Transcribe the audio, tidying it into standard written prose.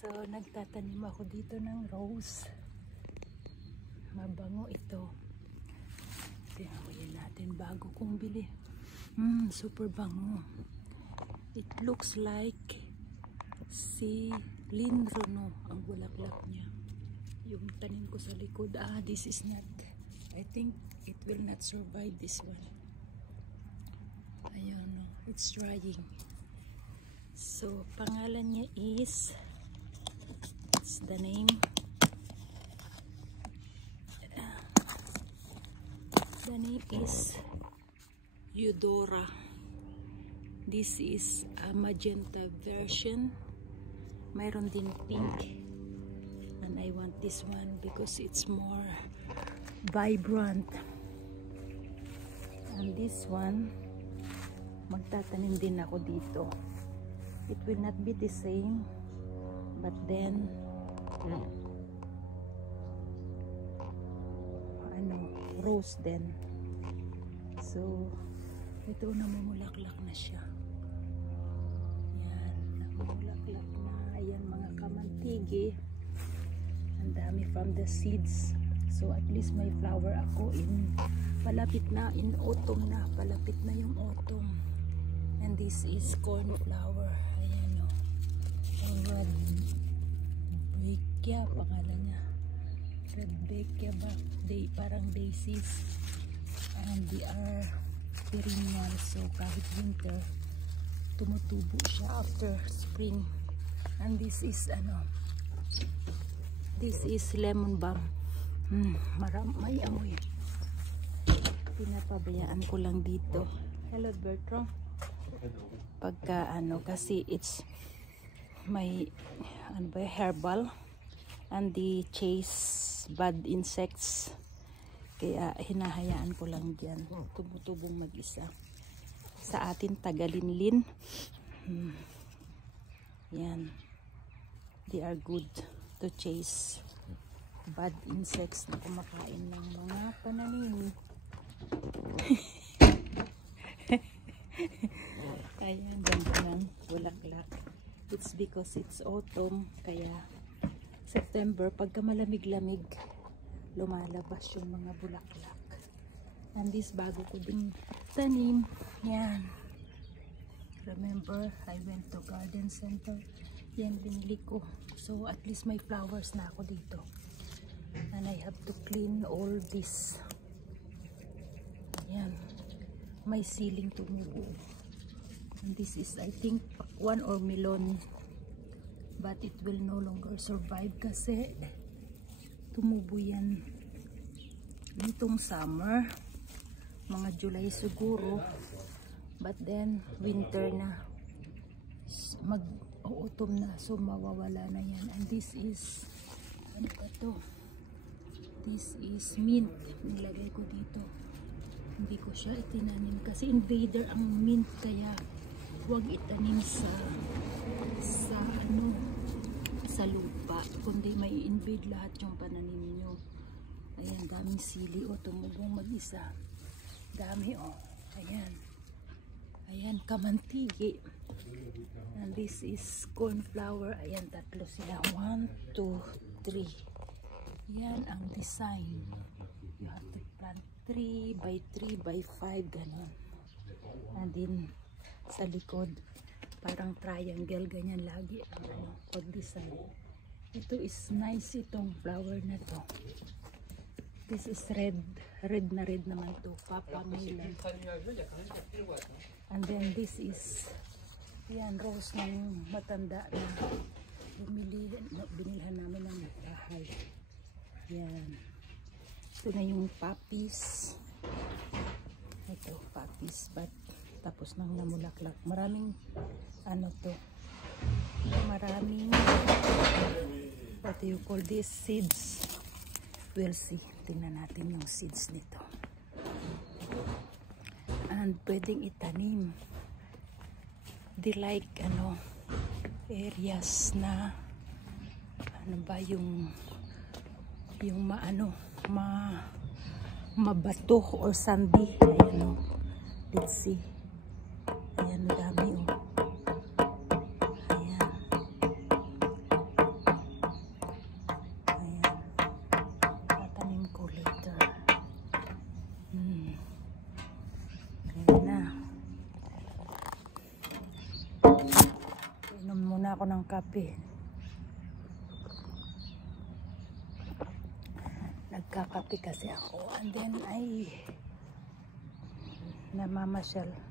So, nagtatanim ako dito ng rose. Mabango ito. Tingnan natin bago kong bili. Super bango. It looks like si Lindrono ang bulaklak niya. Yung tanim ko sa likod. This is not. I think it will not survive this one. Ayun, no. It's drying. So, pangalan niya is, it's the name. The name is Eudora. This is a magenta version. Mayroon din pink. And I want this one because it's more vibrant. And this one, magtatanim din ako dito. It will not be the same, but then rose din. So ito, namumulaklak na siya. Yan, namumulaklak na. Ayan, mga kamantigi. Ang dami from the seeds. So at least may flower ako in palapit na, in autumn na. Palapit na yung autumn. And this is cornflower. Ayan, o. Rebecca, pangalan niya. Rebecca ba? Parang daisies. And they are perennial. So kahit winter, tumutubo siya after spring. And this is this is lemon balm. May amoy. Pinapabayaan ko lang dito. Hello, Bertrand. Pagka kasi it's may herbal and the chase bad insects, kaya hinahayaan ko lang dyan, tumutubong mag-isa. Sa atin tagalinlin. Yan, they are good to chase bad insects na kumakain ng mga pananim. Ayan, ganda ng bulaklak. It's because it's autumn, kaya September, pagka malamig-lamig, lumalabas yung mga bulaklak. And this, bago ko din tanim. Yan. Remember, I went to garden center. Yan, binili ko. So, at least may flowers na ako dito. And I have to clean all this. Yan. May ceiling tumubo. And this is, I think, pakwan or melon. But it will no longer survive kasi tumubo yan nitong summer, mga July siguro, but then winter na, mag-autumn na, so mawawala na yan. And this is, ano ba to? This is mint. Nilagay ko dito. Hindi ko siya itinanim kasi invader ang mint, kaya huwag itanim sa lupa, kundi may invade lahat yung pananim nyo. Ayan, daming sili, tumubong mag-isa. Dami, ayan. Ayan, kamantigi. And this is cornflower. Ayan, tatlo sila. 1, 2, 3. Yan ang design. You have to plant 3 by 3 by 5, ganun. And then sa likod, parang triangle, ganyan lagi ang design. Ito is nice, itong flower na to. This is red na red naman to, Papa Melon. And then this is, yan, rose ng matanda na binilhan namin ng bahay. Yan. Ito na yung poppies. Ito, poppies, but tapos nang namulaklak. Maraming maraming what do you call this, seeds. We'll see. Tingnan natin yung seeds nito. And pwedeng itanim. They like areas na yung mabato or sandy. Ayan, let's see. Ayan, dami, ayan. Inom muna ako ng kape. Nagkakape kasi ako. And then ay namamasyal.